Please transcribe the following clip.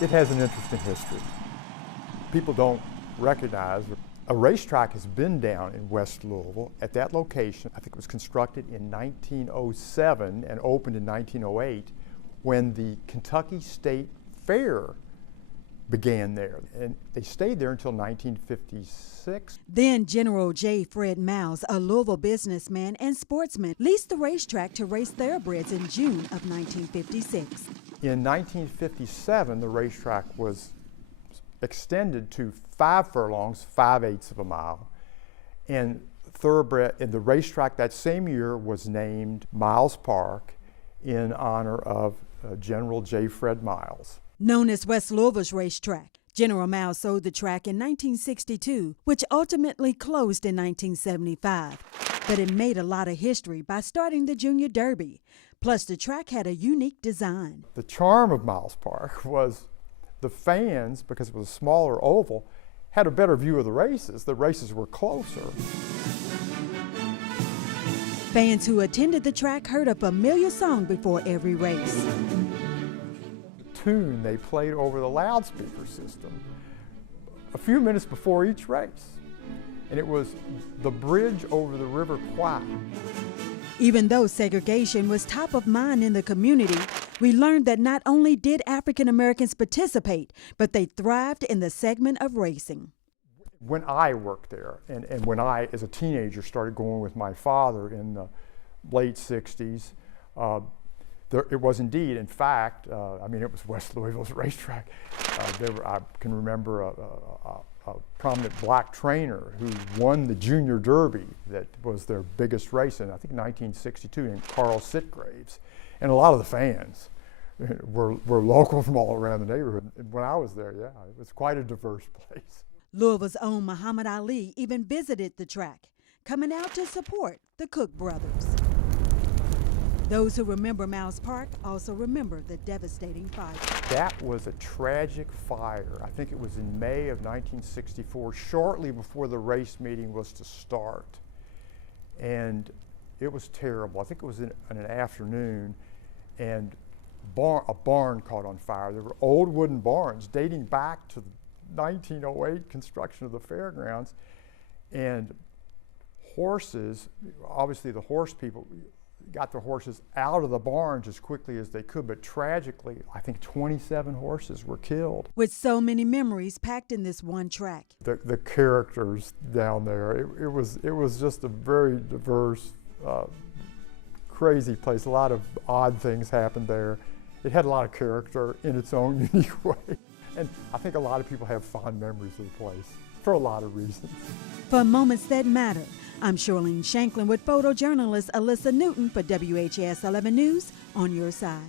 It has an interesting history. People don't recognize a racetrack has been down in West Louisville at that location. I think it was constructed in 1907 and opened in 1908 when the Kentucky State Fair began there, and they stayed there until 1956. Then General J. Fred Miles, a Louisville businessman and sportsman, leased the racetrack to race thoroughbreds in June of 1956. In 1957, the racetrack was extended to 5 furlongs, 5/8 of a mile, and the racetrack that same year was named Miles Park in honor of General J. Fred Miles. Known as West Louisville's racetrack, General Miles sold the track in 1962, which ultimately closed in 1975. But it made a lot of history by starting the Junior Derby. Plus, the track had a unique design. The charm of Miles Park was the fans, because it was a smaller oval, had a better view of the races. The races were closer. Fans who attended the track heard a familiar song before every race. Tune they played over the loudspeaker system a few minutes before each race, and it was the bridge over the River Kwai. Even though segregation was top of mind in the community, we learned that not only did African Americans participate, but they thrived in the segment of racing. When I worked there, and when I, as a teenager, started going with my father in the late 60s, it was indeed, in fact, it was West Louisville's racetrack. I can remember a prominent black trainer who won the Junior Derby that was their biggest race in, I think, 1962, named Carl Sitgraves. And a lot of the fans were local from all around the neighborhood. When I was there, yeah, it was quite a diverse place. Louisville's own Muhammad Ali even visited the track, coming out to support the Cook brothers. Those who remember Miles Park also remember the devastating fire. That was a tragic fire. I think it was in May of 1964, shortly before the race meeting was to start. And it was terrible. I think it was in an afternoon, and a barn caught on fire. There were old wooden barns dating back to the 1908 construction of the fairgrounds, and horses, obviously the horse people got the horses out of the barns as quickly as they could, but tragically, I think 27 horses were killed. With so many memories packed in this one track. The characters down there, it was just a very diverse, crazy place. A lot of odd things happened there. It had a lot of character in its own unique way. And I think a lot of people have fond memories of the place for a lot of reasons. For Moments That Matter, I'm Charlene Shanklin with photojournalist Alyssa Newton for WHAS 11 News on your side.